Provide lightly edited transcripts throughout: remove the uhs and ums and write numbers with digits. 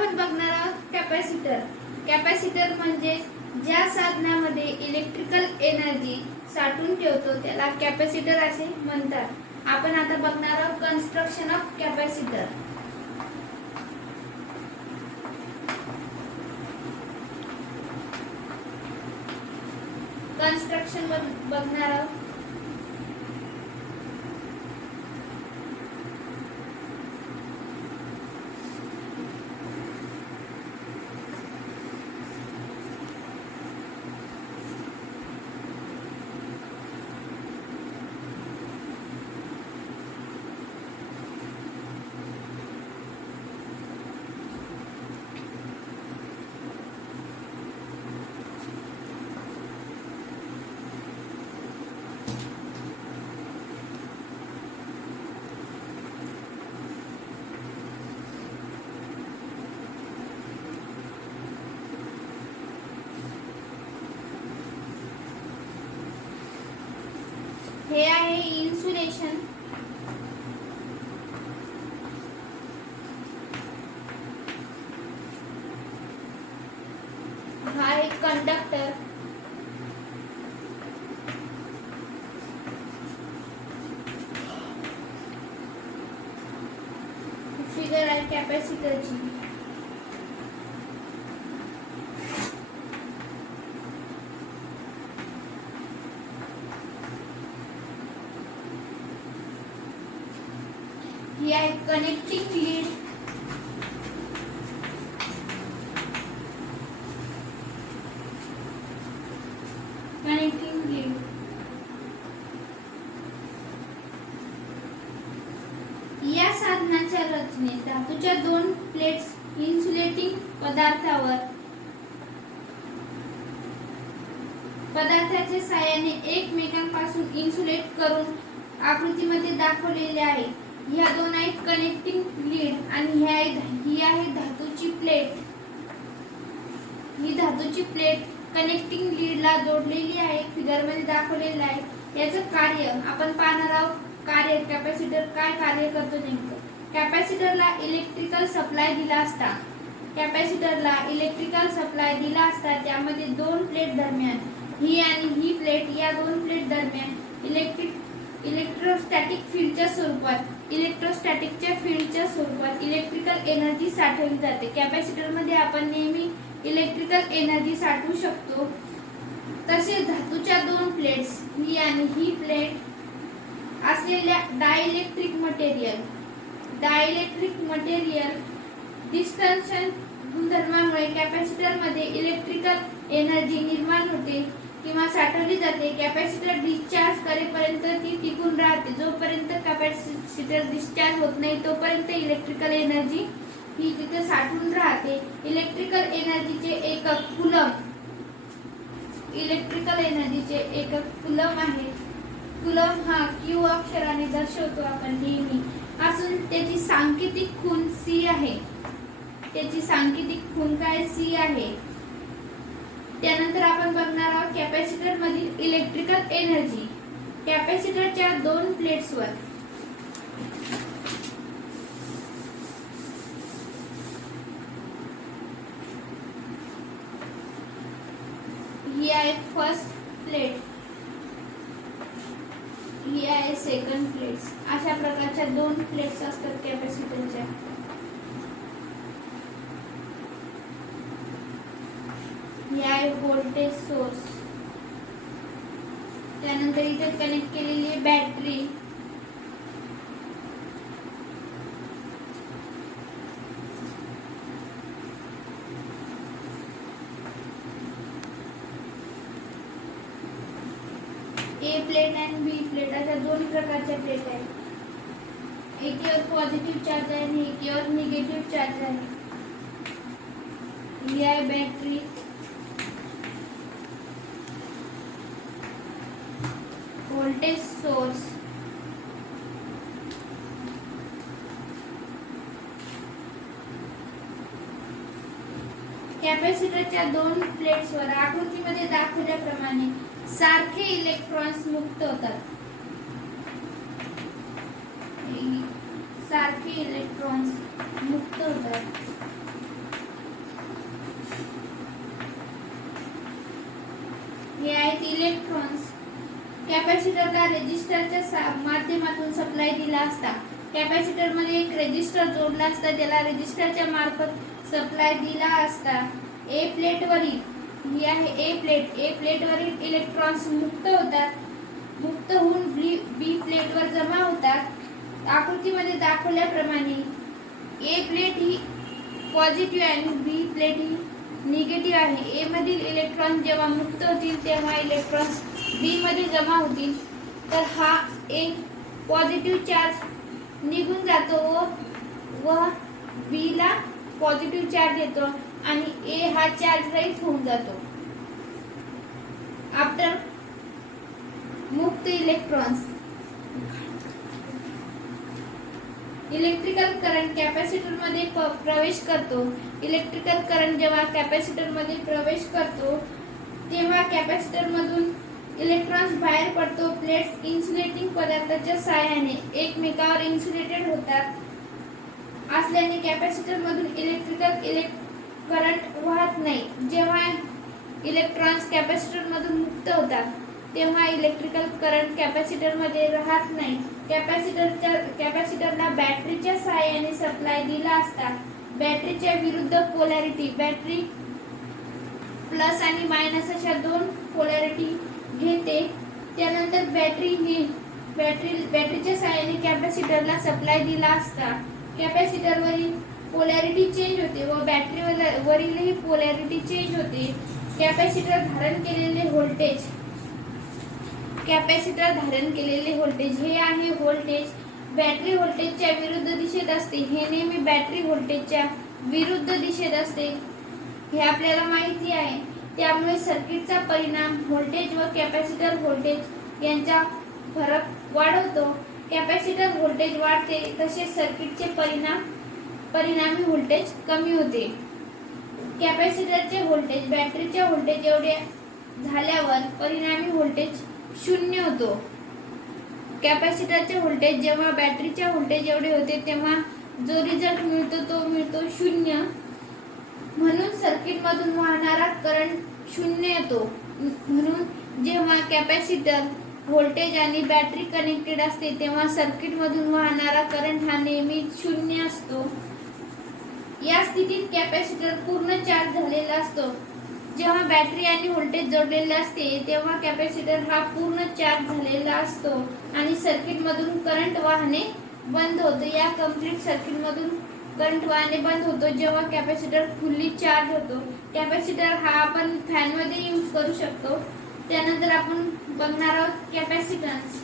आपण बघणार आहोत कॅपॅसिटर. कॅपॅसिटर म्हणजे ज्या साधनामध्ये इलेक्ट्रिकल एनर्जी साठवून ठेवतो त्याला कॅपॅसिटर असे म्हणतात. आपण आता बघणार आहोत कन्स्ट्रक्शन ऑफ कॅपॅसिटर. कन्स्ट्रक्शन बघणार आहोत. हे आहे इन्सुलेशन. हा एक कंडक्टर. फिगर आहे कॅपॅसिटरची. ही आहे कनेक्टिंग लीड. कनेक्टिंग लीड या साधनाच्या रचनेत धातूच्या दोन प्लेट्स इन्सुलेटिंग पदार्थाच्या साहाय्याने एकमेकांपासून इन्सुलेट करून आकृतीमध्ये दाखवलेले आहे. ह्या दोन आहेत कनेक्टिंग लीड आणि ही आहे धातूची प्लेट. ही धातूची प्लेट कनेक्टिंग लीडला जोडलेली आहे, फिगर मध्ये दाखवलेलं आहे. याचं कार्य आपण पाहणार आहोत. कार्य कॅपॅसिटर काय कार्य करतो नेमकं. कॅपॅसिटरला इलेक्ट्रिकल सप्लाय दिला असता त्यामध्ये दोन प्लेट दरम्यान ही आणि ही प्लेट या दोन प्लेट दरम्यान इलेक्ट्रोस्टॅटिकच्या स्वरूपात इलेक्ट्रिकल एनर्जी साठवली जाते. कॅपॅसिटर मध्ये आपण नेहमी इलेक्ट्रिकल एनर्जी साठवू शकतो. तसेच धातूच्या दोन प्लेट्स ही आणि ही प्लेट असलेल्या डायइलेक्ट्रिक मटेरियल डिस्टन्शन गुणधर्मामुळे कॅपॅसिटर मध्ये इलेक्ट्रिकल एनर्जी निर्माण होते किंवा साठवली जाते. कॅपॅसिटर डिस्चार्ज करेपर्यंत ती टिकून राहते. जोपर्यंत कॅपॅसिटर डिस्चार्ज होत नाही तोपर्यंत इलेक्ट्रिकल एनर्जी ही तिथे साठवून राहते. इलेक्ट्रिकल एनर्जीचे एकक कुलम आहे. कुलम हा क्यू अक्षराने दर्शवतो आपण नेहमी असून त्याची सांकेतिक खूण C आहे. त्याची सांकेतिक खूण काय C आहे. त्यानंतर आपण बघणार आहोत कॅपॅसिटर मधील इलेक्ट्रिकल एनर्जी. कॅपॅसिटरच्या दोन प्लेट्सवर ही आहे फर्स्ट प्लेट, ही आहे सेकंड प्लेट्स. अशा प्रकारच्या दोन प्लेट्स असतात कॅपॅसिटरच्या. ही आहे व्होल्टेज सोर्स. त्यानंतर इथे कनेक्ट केलेली आहे बॅटरी. ए प्लेट आणि बी प्लेट अशा दोन प्रकारच्या प्लेट आहेत. एकीवर पॉझिटिव्ह चार्ज आहे आणि एकीवर निगेटिव्ह चार्ज आहे. ही आहे बॅटरी. Voltage source. कॅपॅसिटरच्या दोन प्लेट्सवर आकृतीमध्ये दाखवल्याप्रमाणे सारखे इलेक्ट्रॉन्स मुक्त होतात. सारखे इलेक्ट्रॉन्स मुक्त होतात. कॅपॅसिटरला रेजिस्टरच्या माध्यमातून सप्लाय दिला असता कॅपॅसिटर मध्ये एक रेजिस्टर जोडला असता त्याला रेजिस्टरच्या मार्फत सप्लाय दिला असता ए प्लेट वरील ही आहे ए प्लेट वरील इलेक्ट्रॉन्स मुक्त होतात मुक्त होऊन बी प्लेट वर जमा होतात आकृतीमध्ये दाखवल्याप्रमाणे ए प्लेट ही पॉझिटिव्ह आणि बी प्लेट ही निगेटिव्ह आहे ए मधील इलेक्ट्रॉन जेव्हा मुक्त होतील तेव्हा इलेक्ट्रॉन्स बी मध्ये जमा होतील तर हा ए पॉझिटिव्ह चार्ज निघून जातो व बी ला पॉझिटिव्ह चार्ज येतो आणि ए हा चार्ज रहित होऊन जातो आफ्टर मुक्त इलेक्ट्रॉन्स इलेक्ट्रिकल करंट कॅपॅसिटर मध्ये प्रवेश करतो इलेक्ट्रिकल करंट जेव्हा कॅपॅसिटर मध्ये प्रवेश करतो तेव्हा कॅपॅसिटर मधून इलेक्ट्रॉन्स बाहेर पडतो प्लेट्स इन्सुलेटिंग पदार्थाच्या सहाय्याने एकमेकावर इन्सुलेटेड होतात असल्याने कॅपॅसिटर मधून इलेक्ट्रिकल करंट वाहत नाही जेव्हा इलेक्ट्रॉन्स कॅपॅसिटर मधून मुक्त होतात तेव्हा इलेक्ट्रिकल करंट कॅपॅसिटर मध्ये राहत नाही कॅपॅसिटरला बॅटरीच्या सहाय्याने सप्लाय दिला असता बॅटरीच्या विरुद्ध पोलॅरिटी बॅटरी प्लस आणि मायनस अशा दोन पोलॅरिटी घेते त्यानंतर बॅटरीच्या सहाय्याने कॅपॅसिटरला सप्लाय दिला असता कॅपॅसिटरवरील पोलॅरिटी चेंज होते व बॅटरीवरीलही पोलॅरिटी चेंज होते कॅपॅसिटर धारण केलेले व्होल्टेज हे आहे व्होल्टेज बॅटरी व्होल्टेजच्या विरुद्ध दिशेत असते हे नेहमी बॅटरी व्होल्टेजच्या विरुद्ध दिशेत असते हे आपल्याला माहिती आहे त्यामुळे सर्किटचा परिणाम व्होल्टेज व कॅपॅसिटर व्होल्टेज यांचा फरक वाढवतो कॅपॅसिटर व्होल्टेज वाढते तसेच सर्किटचे परिणामी व्होल्टेज कमी होते कॅपॅसिटरचे व्होल्टेज बॅटरीच्या व्होल्टेज एवढे झाल्यावर परिणामी व्होल्टेज 0 होतो कॅपॅसिटरचे व्होल्टेज जेव्हा बॅटरीच्या व्होल्टेज एवढे होते तेव्हा जो रिझल्ट मिळतो तो मिळतो 0 म्हणून सर्किट मधून वाहणारा करंट 0 येतो म्हणून जेव्हा कॅपॅसिटर व्होल्टेज आणि बॅटरी कनेक्टेड असते तेव्हा सर्किट मधून वाहणारा करंट हा नेहमी 0 असतो या स्थितीत कॅपॅसिटर पूर्ण चार्ज झालेला असतो जेव्हा बॅटरी आणि व्होल्टेज जोडलेले असते तेव्हा कॅपॅसिटर हा पूर्ण चार्ज झालेला असतो आणि सर्किट मधून करंट वाहणे बंद होते या कंप्लीट सर्किट मधून करंट वाहणे बंद होतो जेव्हा कॅपॅसिटर फुल्ली चार्ज होतो कॅपॅसिटर हा आपण फॅन मध्ये यूज करू शकतो त्यानंतर आपण बघणार आहोत कॅपॅसिटन्स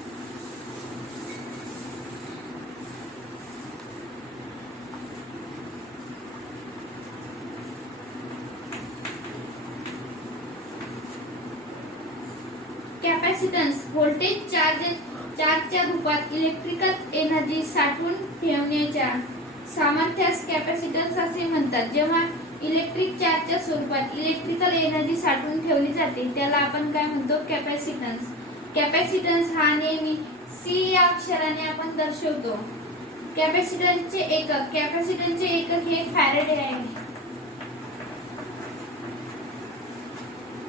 कॅपॅसिटन्स व्होल्टेज चार्जच्या रूपात इलेक्ट्रिकल एनर्जी साठवून ठेवण्याच्या सामर्थ्यास कॅपॅसिटन्स असे म्हणतात जेव्हा इलेक्ट्रिक चार्जच्या स्वरूपात इलेक्ट्रिकल एनर्जी साठवून ठेवली जाते त्याला आपण काय म्हणतो कॅपॅसिटन्स हा नेहमी C या अक्षराने आपण दर्शवतो कॅपॅसिटन्सचे एकक हे फॅरेडे आहे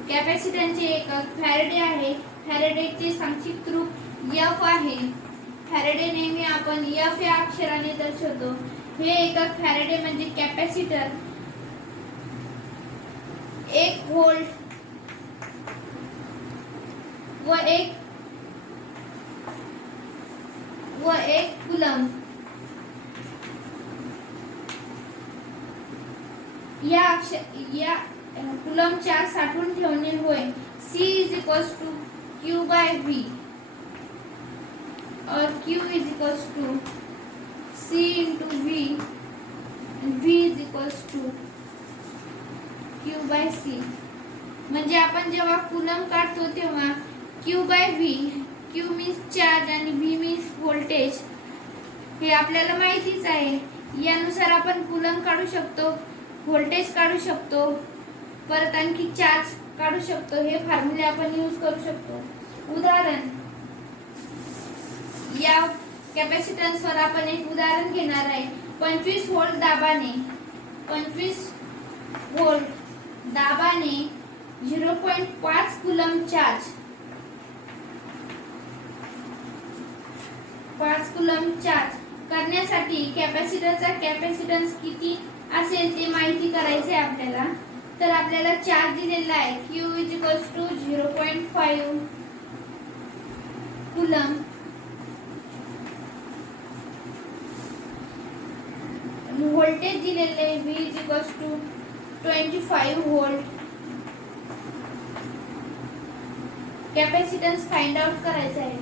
कॅपॅसिटन्सचे एकक फॅरेडे आहे फॅरेडेचे संक्षिप्त रूप F आहे फॅरेडे नेहमी आपण F या अक्षराने दर्शवतो हे एकक फॅरेडे म्हणजे कॅपॅसिटर 1 व्होल्ट व 1 कूलम या कूलम चार्ज साठवून ठेवणे होय C = Q/V और Q = C × V and V = Q/C म्हणजे आपण जेव्हा कूलम काढतो तेव्हा Q/V Q मीन्स चार्ज आणि V मीन्स व्होल्टेज हे आपल्याला माहितीच आहे यानुसार आपण कूलम काढू शकतो व्होल्टेज काढू शकतो परत आणखी चार्ज काढू शकतो हे फॉर्म्युले आपण यूज करू शकतो उदाहरण या कॅपॅसिटन्सवर आपण एक उदाहरण घेणार आहे 25 व्होल्ट दाबाने 0.5 कूलम चार्ज 5 कुलम चार्ज करण्यासाठी कॅपॅसिटरचा कॅपॅसिटन्स किती असेल ते माहिती करायचे आपल्याला. तर आपल्याला चार्ज दिलेला आहे Q = 0.5 कुलम. व्होल्टेज दिलेले आहे V = 25 volt. Capacitance find out करायचा आहे.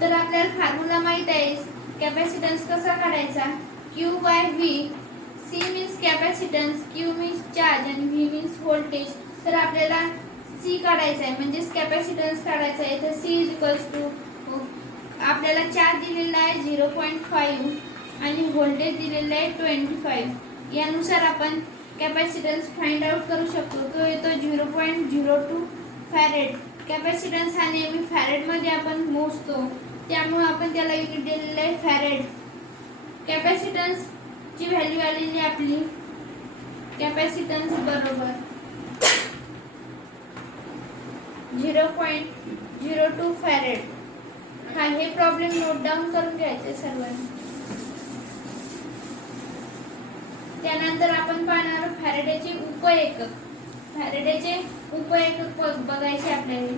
तर आपल्याला फॉर्म्युला माहित आहे कॅपॅसिटन्स कसा काढायचा. Q/V. C means capacitance, Q means charge आणि V मीन्स व्होल्टेज. तर आपल्याला C काढायचा आहे म्हणजेच कॅपॅसिटन्स काढायचा आहे. तर C = आपल्याला चार्ज दिलेला आहे 0.5 आणि व्होल्टेज दिलेला आहे 25. यानुसार आपण कॅपॅसिटन्स फाइंड आउट करू शकतो. तो येतो 0.02 फॅरेड. कॅपॅसिटन्स हा नेहमी फॅरेड मध्ये आपण मोजतो, त्यामुळे आपण त्याला युनिट दिलेले आहे फॅरेड. कॅपॅसिटन्स ची व्हॅल्यू आलेली आपली कॅपॅसिटन्स बरोबर 0.02 फॅरेड. हा हे प्रॉब्लेम नोट डाऊन करून घ्यायचे सर्वांनी. त्यानंतर आपण पाहणार फॅरेडेचे उपएकक. फॅरेडेचे उपएकक बघायचे आपल्याला.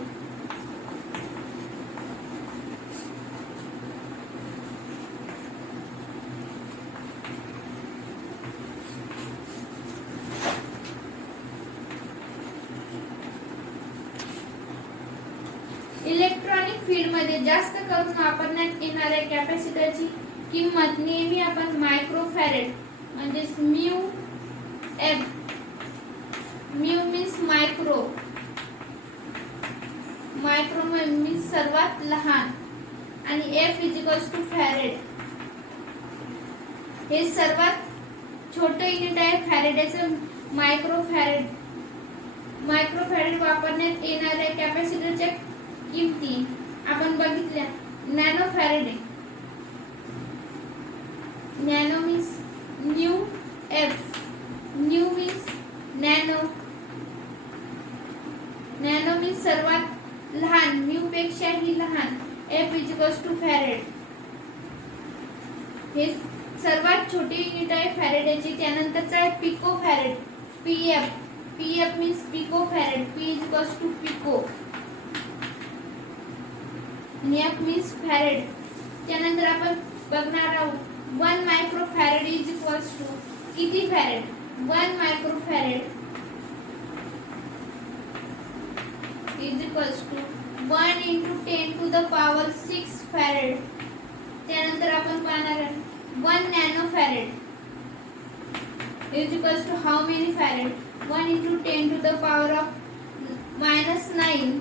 इलेक्ट्रॉनिक फील्ड मध्ये जास्त करून वापरण्यात येणाऱ्या कॅपॅसिटरची किंमत नेहमी आपण मायक्रोफॅरेड म्हणजेच mu F. Mu means micro, micro means सर्वात लहान आणि एफ = फॅरेड. हे सर्वात छोटे युनिट आहे फॅरेडेचं मायक्रोफॅरेड. मायक्रोफॅरेड वापरण्यात येणाऱ्या कॅपॅसिटरच्या किमती आपण बघितल्या. Nano farad. Nano means nu F. Nu means nano. Nano means सर्वात लहान, म्यू पेक्षाही लहान. F = farad. हे सर्वात छोटे युनिट आहे फॅरेडेचे. त्यानंतरचा आहे pico farad. PF. PF means pico farad. P = pico. F means farad. त्यानंतर आपण बघणार आहोत 1 मायक्रोफॅरेड = किती फॅरेड. 1 microfarad = 1 × 10⁶ farad. त्यानंतर आपण पाहणार आहोत 1 नॅनोफॅरेड = हाऊ मेनी फॅरेड. 1 × 10⁻⁹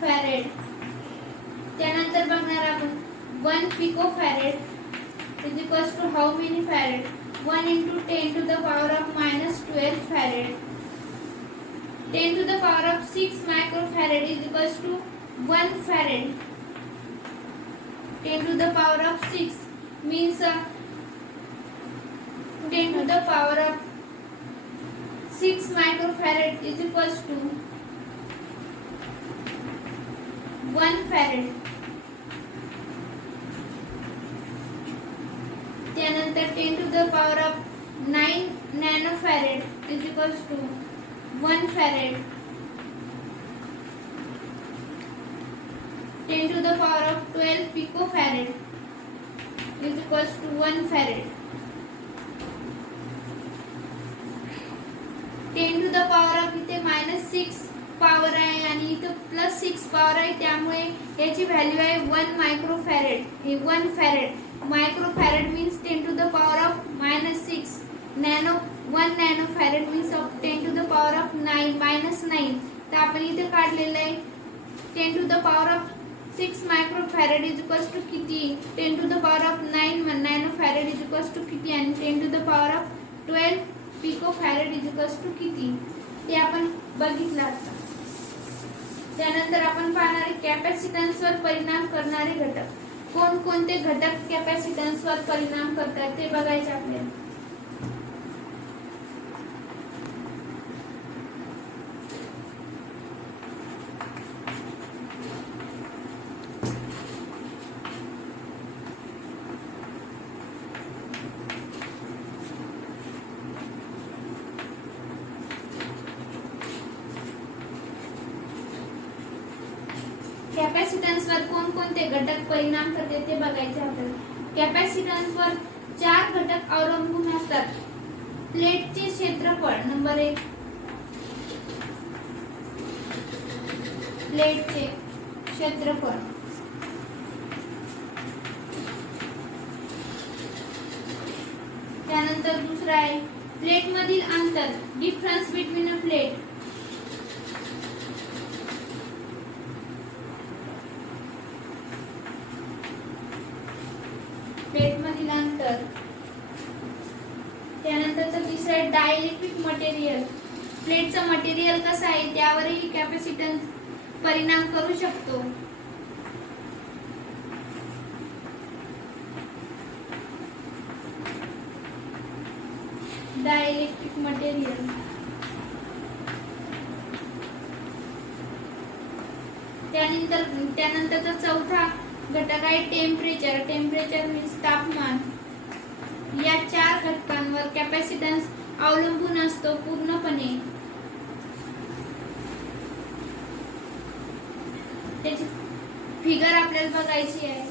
फॅरेड. त्यानंतर बघणार आपण 1 पिकोफॅरेड = how many farad. 1 × 10⁻⁻12 farad. 10⁶ microfarad = 1 farad. 10⁶ means 10⁶ microfarad = 1 farad. त्यानंतर 10⁹ नॅनोफॅरेड = 1 फॅरेड. 10⁻12 पिकोफॅरेड = 1 फॅरेड. 10⁻⁻ इथे -6 पॉवर आहे आणि इथे +6 पॉवर आहे, त्यामुळे याची व्हॅल्यू आहे 1 मायक्रोफॅरेड. हे 1 फॅरेड. Microfarad means 10⁻⁻6. 1 नॅनोफॅरेड मीन्स 10⁻⁹ तर आपण इथे काढलेलं आहे 10⁻6 मायक्रोफॅरेड = किती. 10⁻9 नॅनोफॅरेड = किती आणि 10⁻12 पिकोफॅरेड = किती ते आपण बघितलं आता. त्यानंतर आपण पाहणारे कॅपॅसिटन्सवर परिणाम करणारे घटक. कोणकोणते घटक कॅपॅसिटन्सवर परिणाम करतात ते बघायचे आपल्याला. कॅपॅसिटन्सवर कोणकोणते घटक परिणाम करते ते बघायचे आपल्याला. कॅपॅसिटन्सवर 4 घटक अवलंबून असतात. प्लेटचे क्षेत्रफळ नंबर 1, प्लेटचे क्षेत्रफळ. त्यानंतर दुसरा आहे प्लेट मधील अंतर, difference between a plate. Plate मधील अंतर. त्यानंतरचा तिसरा आहे डायइलेक्ट्रिक मटेरियल. प्लेटचं मटेरियल कसं आहे त्यावरही कॅपॅसिटन्स परिणाम करू शकतो. Dielectric material. त्यानंतरचा चौथा घटक आहे टेम्परेचर. टेम्परेचर मीन्स तापमान. या 4 घटकांवर कॅपॅसिटन्स अवलंबून असतो पूर्णपणे. त्याची फिगर आपल्याला बघायची आहे.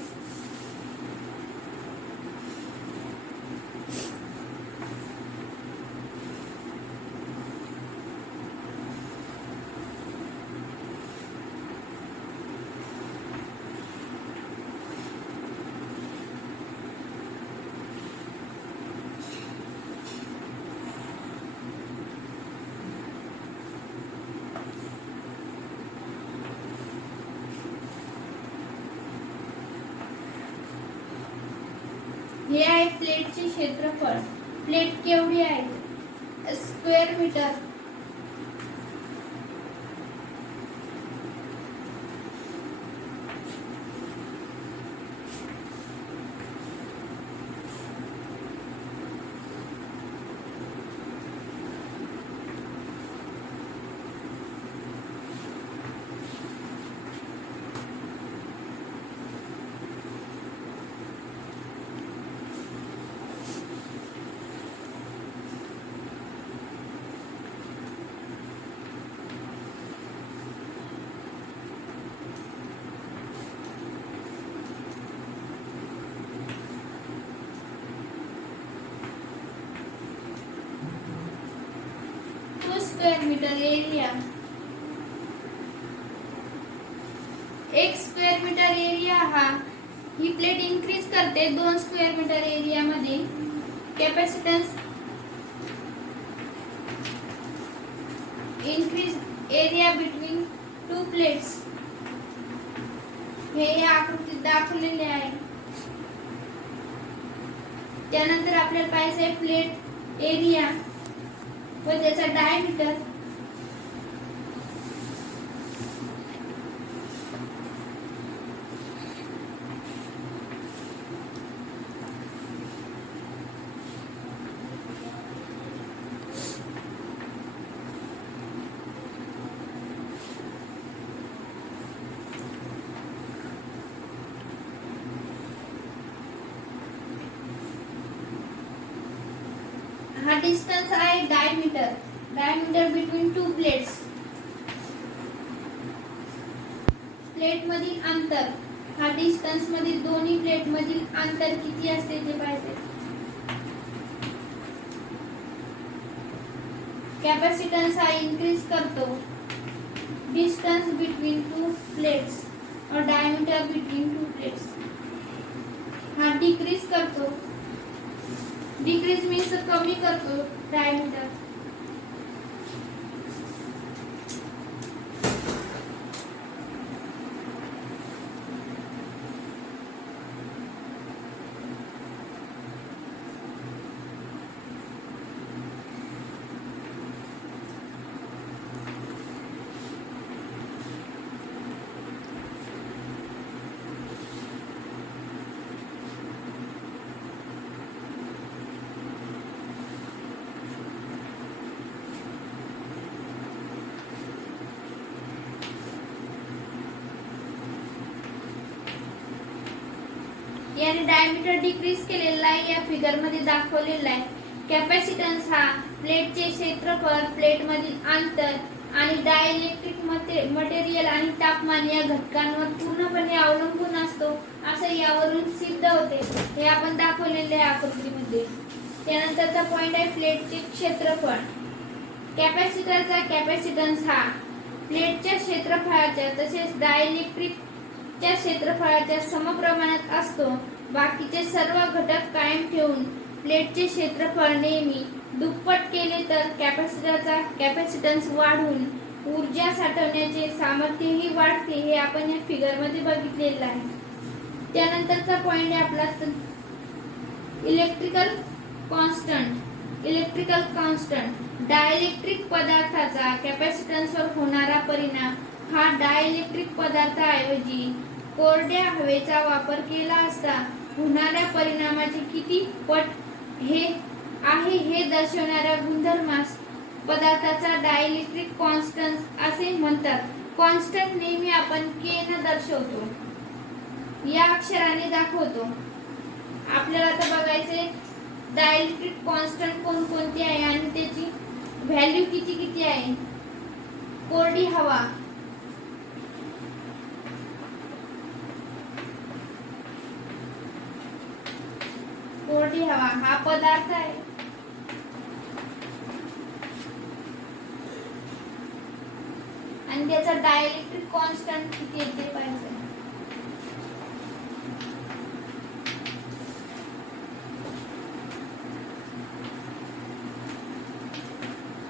हे आहे प्लेटचे क्षेत्रफळ. प्लेट केवढी आहे? Square metre. Square metre area. 1 square metre area ही प्लेट इन्क्रीज करते 2 स्क्वेअर मीटर एरिया मध्ये. Capacitance increase area between 2 plates. हे या आकृतीत दाखवलेले आहे. त्यानंतर आपल्याला पाहिजे आहे प्लेट एरिया व त्याचा डायमीटर. हा डिस्टन्स आहे diameter. Diameter between 2 plates. Plate मधील अंतर. हा डिस्टन्स मधील दोन्ही प्लेट मधील अंतर किती असते ते पाहिजे. कॅपॅसिटन्स हा इन्क्रीज करतो डिस्टन्स बिटवीन 2 प्लेट्स और डायमीटर बिटवीन 2 प्लेट्स. हा डिक्रीज करतो. डिक्रीज मीन्स कमी करतो डायमीटर. याने डायमीटर डिक्रीज केलेला आहे. या फिगर मध्ये दाखवलेला आहे. कॅपॅसिटन्स हा प्लेटचे क्षेत्रफळ, प्लेट मधील अंतर आणि डायइलेक्ट्रिक मटेरियल आणि तापमान या घटकांवर पूर्णपणे अवलंबून असतो असं यावरून सिद्ध होते. हे आपण दाखवलेले आहे आकृतीमध्ये. त्यानंतरचा पॉइंट आहे प्लेटचे क्षेत्रफळ. कॅपॅसिटरचा कॅपॅसिटन्स हा प्लेटच्या क्षेत्रफळाच्या तसेच डायइलेक्ट्रिकच्या क्षेत्रफळाच्या समप्रमाणात असतो. बाकीचे सर्व घटक कायम ठेवून प्लेटचे क्षेत्रफळ नेहमी दुप्पट केले तर कॅपॅसिटरचा कॅपॅसिटन्स वाढून ऊर्जा साठवण्याचे सामर्थ्यही वाढते. हे आपण या फिगरमध्ये बघितलेलं आहे. त्यानंतरचा पॉइंट आहे आपला इलेक्ट्रिकल कॉन्स्टंट. डायइलेक्ट्रिक पदार्थाचा कॅपॅसिटन्सवर होणारा परिणाम हा डायइलेक्ट्रिक पदार्थाऐवजी कोरड्या हवेचा वापर केला असता होणाऱ्या परिणामाचे किती पट हे आहे हे दर्शवणाऱ्या गुणधर्मास पदार्थाचा डायइलेक्ट्रिक कॉन्स्टंट असे म्हणतात. कॉन्स्टंट नेहमी आपण के न दर्शवतो, या अक्षराने दाखवतो. आपल्याला आता बघायचे डायइलेक्ट्रिक कॉन्स्टंट कोणकोणती आहे आणि त्याची व्हॅल्यू किती किती आहे. कोरडी हवा, कोरडी हवा हा पदार्थ आहे. आणि त्याचा डायइलेक्ट्रिक कॉन्स्टंट किती आहे ते पाहिजे.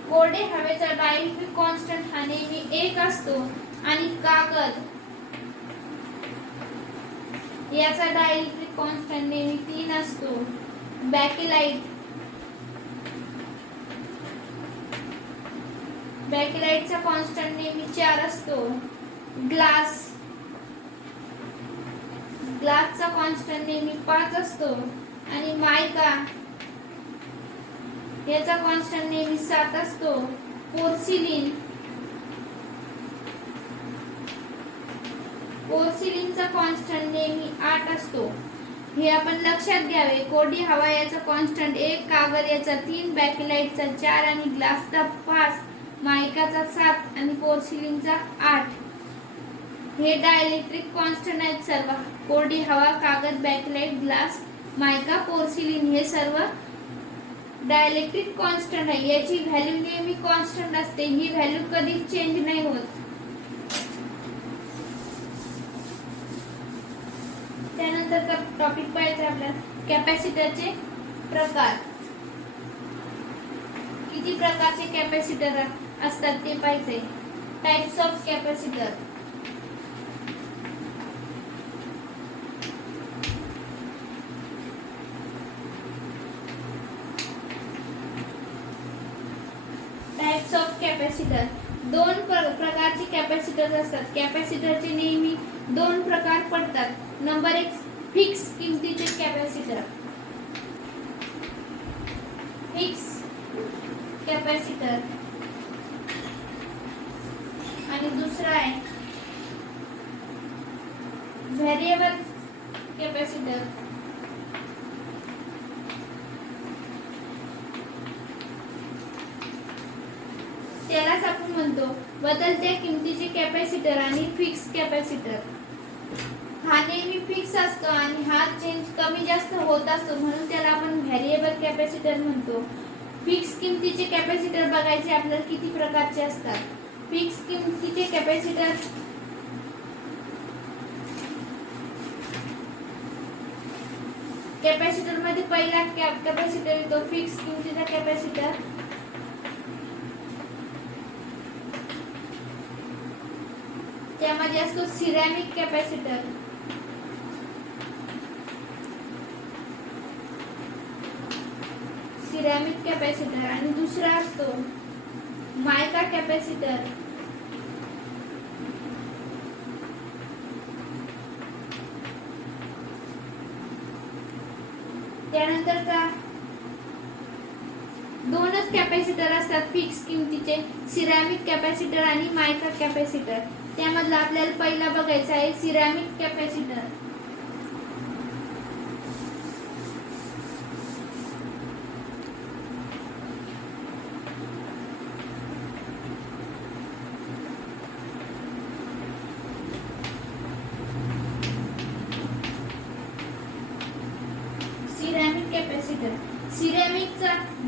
कोरडे हवेचा डायइलेक्ट्रिक कॉन्स्टंट हा नेहमी 1 असतो आणि कागद याचा डायइलेक्ट्रिक कॉन्स्टंट नेहमी 3 असतो. बॅकेलाइटचा कॉन्स्टंट नेहमी 4 असतो. ग्लासचा कॉन्स्टंट नेहमी 5 असतो. आणि मायका याचा कॉन्स्टंट नेहमी 7 असतो. पोर्सिलिनचा कॉन्स्टंट नेहमी 8 असतो. हे आपण लक्षात घ्यावे. कोरडी हवा याचा कॉन्स्टंट 1, कागद याचा 3, बॅकेलाइटचा 4 आणि ग्लासचा 5, मायकाचा 7 आणि पोर्सिलिनचा 8. हे डायइलेक्ट्रिक कॉन्स्टंट आहेत सर्व. कोरडी हवा, कागद, बॅकेलाइट, ग्लास, मायका, पोर्सिलिन हे सर्व डायइलेक्ट्रिक कॉन्स्टंट आहे. याची व्हॅल्यू नेहमी कॉन्स्टंट असते. ही व्हॅल्यू कधी चेंज नाही होत. त्यानंतर टॉपिक पाहायचा आपल्याला कॅपॅसिटरचे प्रकार. किती प्रकारचे कॅपॅसिटर असतात ते पाहायचे. Types of capacitor. Types of capacitor. 2 प्रकारचे कॅपॅसिटर असतात. कॅपॅसिटरचे नेहमी 2 प्रकार पडतात. नंबर 1 फिक्स किमतीचे कॅपॅसिटर. आणि दुसरा आहे व्हेरिएबल कॅपॅसिटर. त्यालाच आपण म्हणतो बदलत्या किमतीचे कॅपॅसिटर आणि फिक्स कॅपॅसिटर. हा नेहमी फिक्स असतो आणि हा चेंज कमी जास्त होत असतो, म्हणून त्याला आपण व्हेरिएबल कॅपॅसिटर म्हणतो. फिक्स किमतीचे कॅपॅसिटर बघायचे आपल्याला किती प्रकारचे असतात. फिक्स किमतीचे कॅपॅसिटर मध्ये पहिला कॅपॅसिटर येतो फिक्स किमतीचा कॅपॅसिटर. त्यामध्ये असतो सिरॅमिक कॅपॅसिटर. आणि दुसरा असतो मायका कॅपॅसिटर. त्यानंतरचा 2च कॅपॅसिटर असतात फिक्स किमतीचे, सिरॅमिक कॅपॅसिटर आणि मायका कॅपॅसिटर. त्यामधला आपल्याला पहिला बघायचा आहे सिरॅमिक कॅपॅसिटर.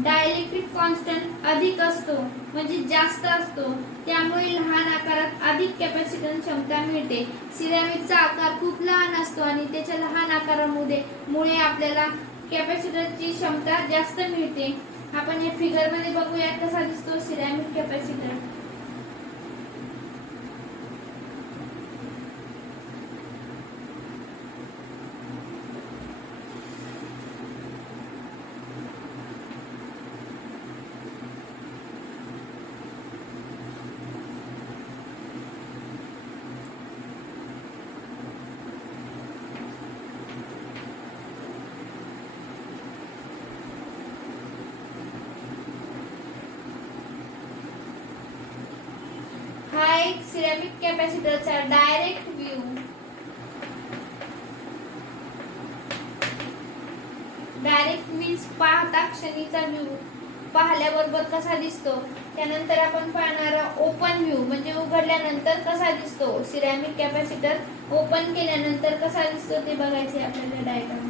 डायलेक्ट्रिक कॉन्स्टंट अधिक असतो म्हणजे जास्त असतो, त्यामुळे लहान आकारात अधिक कॅपॅसिटन्स क्षमता मिळते. सिरॅमिकचा आकार खूप लहान असतो आणि त्याच्या लहान आकारामुळे आपल्याला कॅपॅसिटरची क्षमता जास्त मिळते. आपण हे फिगर मध्ये बघूया कसा दिसतो सिरॅमिक कॅपॅसिटर. हा एक सिरॅमिक कॅपॅसिटरचा डायरेक्ट व्ह्यू. डायरेक्ट मीन्स पाहता क्षणीचा व्ह्यू, पाहिल्याबरोबर कसा दिसतो. त्यानंतर आपण पाहणार ओपन व्ह्यू म्हणजे उघडल्यानंतर कसा दिसतो. सिरॅमिक कॅपॅसिटर ओपन केल्यानंतर कसा दिसतो ते बघायचे आपल्याला डायग्राम.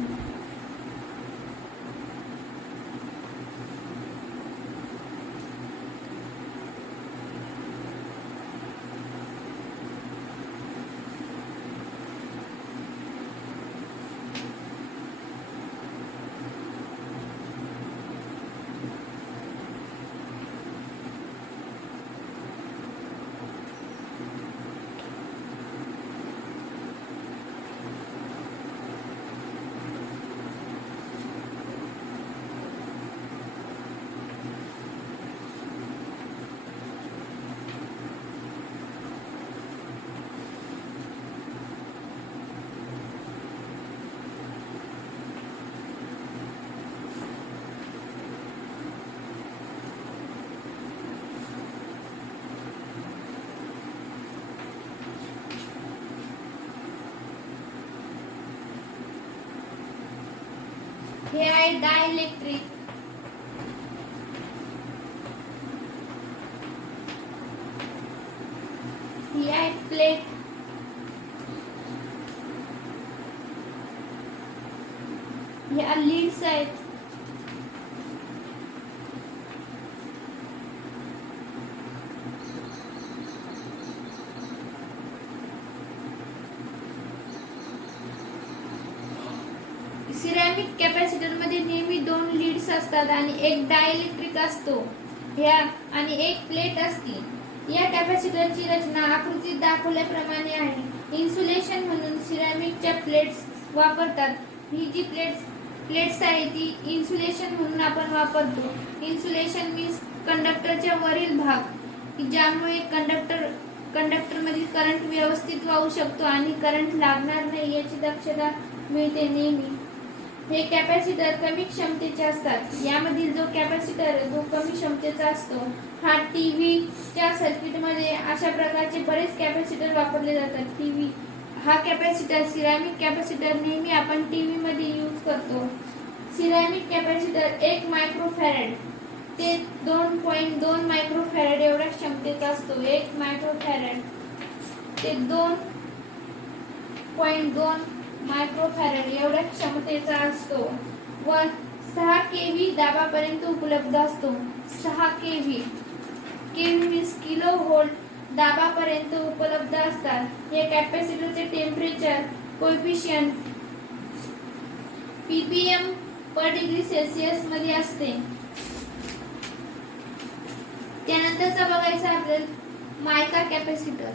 हे आहे डायलेक्ट्रिक. ही आहे प्लेट. ह्या लीड्स आहेत. सिरॅमिक कॅपॅसिटर मध्ये नेहमी 2 लीड्स असतात आणि एक डायलेक्ट्रिक असतो ह्या आणि एक प्लेट असते. या कॅपॅसिटरची रचना आकृतीत दाखवल्याप्रमाणे आहे. इन्सुलेशन म्हणून सिरॅमिकच्या प्लेट्स वापरतात. ही जी प्लेट्स आहे ती इन्सुलेशन म्हणून आपण वापरतो. इन्सुलेशन मीन्स कंडक्टरच्या वरील भाग, ज्यामुळे कंडक्टर मधील करंट व्यवस्थित वाहू शकतो आणि करंट लागणार नाही याची दक्षता मिळते नेहमी. हे कॅपॅसिटर कमी क्षमतेचे असतात. यामधील जो कॅपॅसिटर आहे तो कमी क्षमतेचा असतो. हा टीव्हीच्या सर्किटमध्ये अशा प्रकारचे बरेच कॅपॅसिटर वापरले जातात. टीव्ही हा कॅपॅसिटर सिरॅमिक कॅपॅसिटर नेहमी आपण टीव्ही मध्ये यूज करतो. सिरॅमिक कॅपॅसिटर 1 मायक्रोफॅरेड ते 2.2 मायक्रोफॅरेड एवढ्या क्षमतेचा असतो. 1 मायक्रोफॅरेड ते 2.2 मायक्रोफॅरेड एवढ्या क्षमतेचा असतो व 6 केव्ही दाबापर्यंत उपलब्ध असतो. 6 केव्ही मीन्स किलो व्होल्ट दाबापर्यंत उपलब्ध असतात. हे कॅपॅसिटरचे टेम्परेचर कोएफिशियंट ppm पर डिग्री सेल्सिअस मध्ये असते. त्यानंतरचा बघायचा आपल्याला मायका कॅपॅसिटर.